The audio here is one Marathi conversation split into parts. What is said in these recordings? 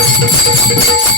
Thank you.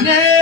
name.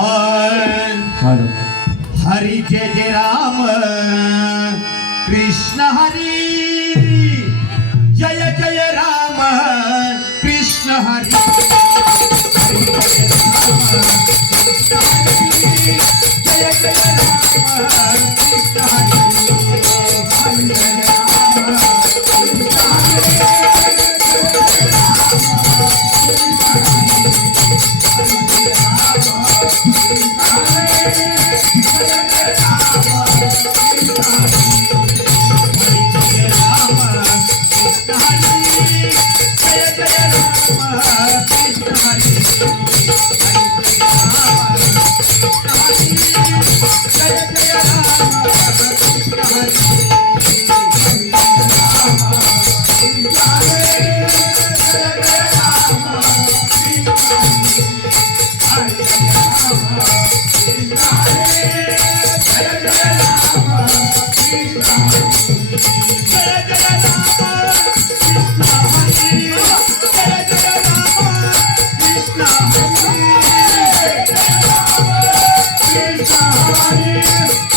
भगवान हरि जय जय राम। कृष्ण हरि। जय जय राम। कृष्ण हरि। 大鱼。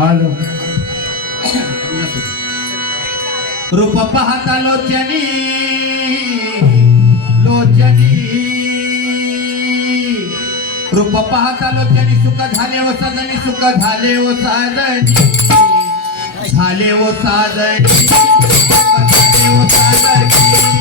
हालो रूप पाहता लोचनी लोचनी. रूप पाहता लोचनी सुख झाले व साधनी सुख झाले व साधनी झाले व साधनी झाले व साधनी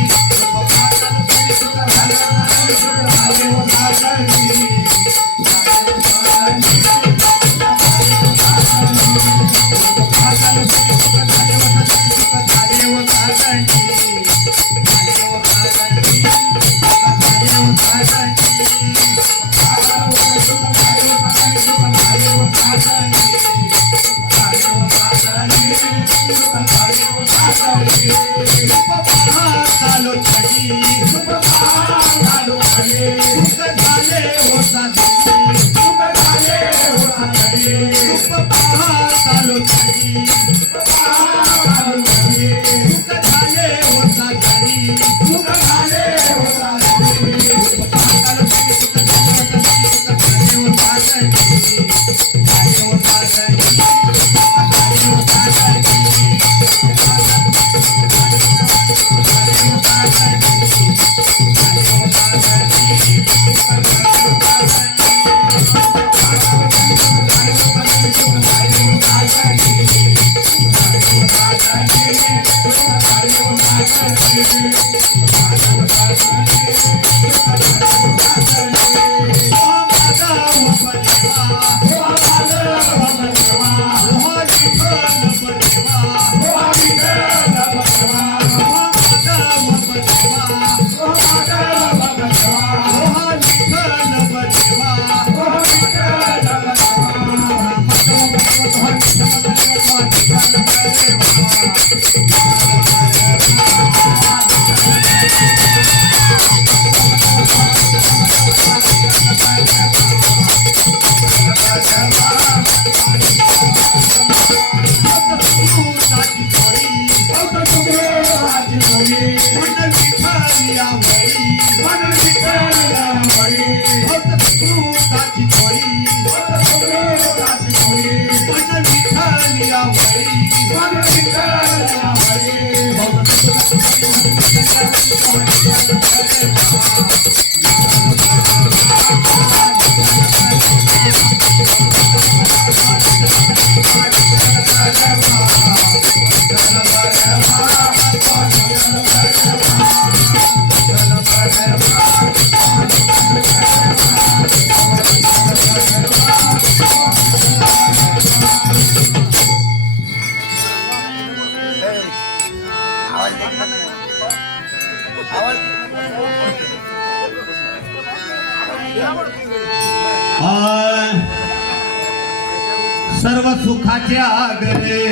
થાક્યા ગરે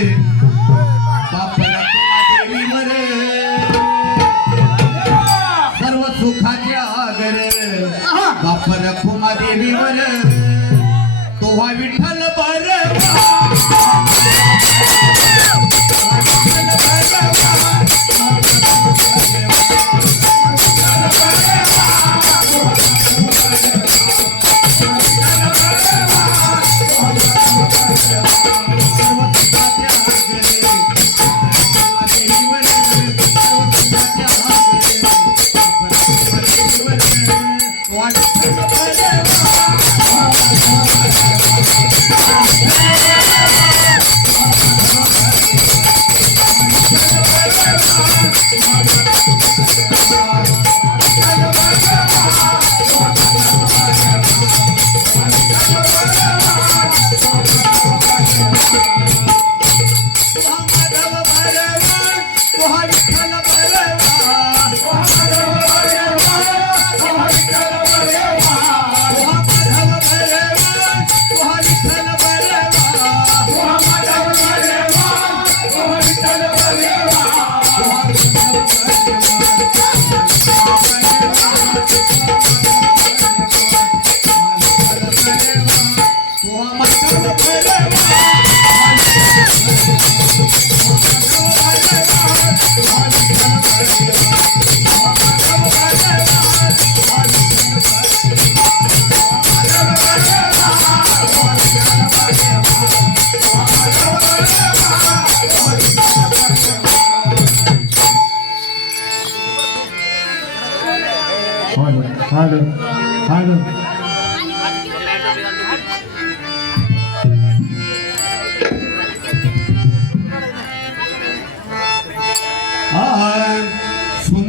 one.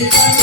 Thank you.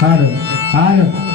Hello hello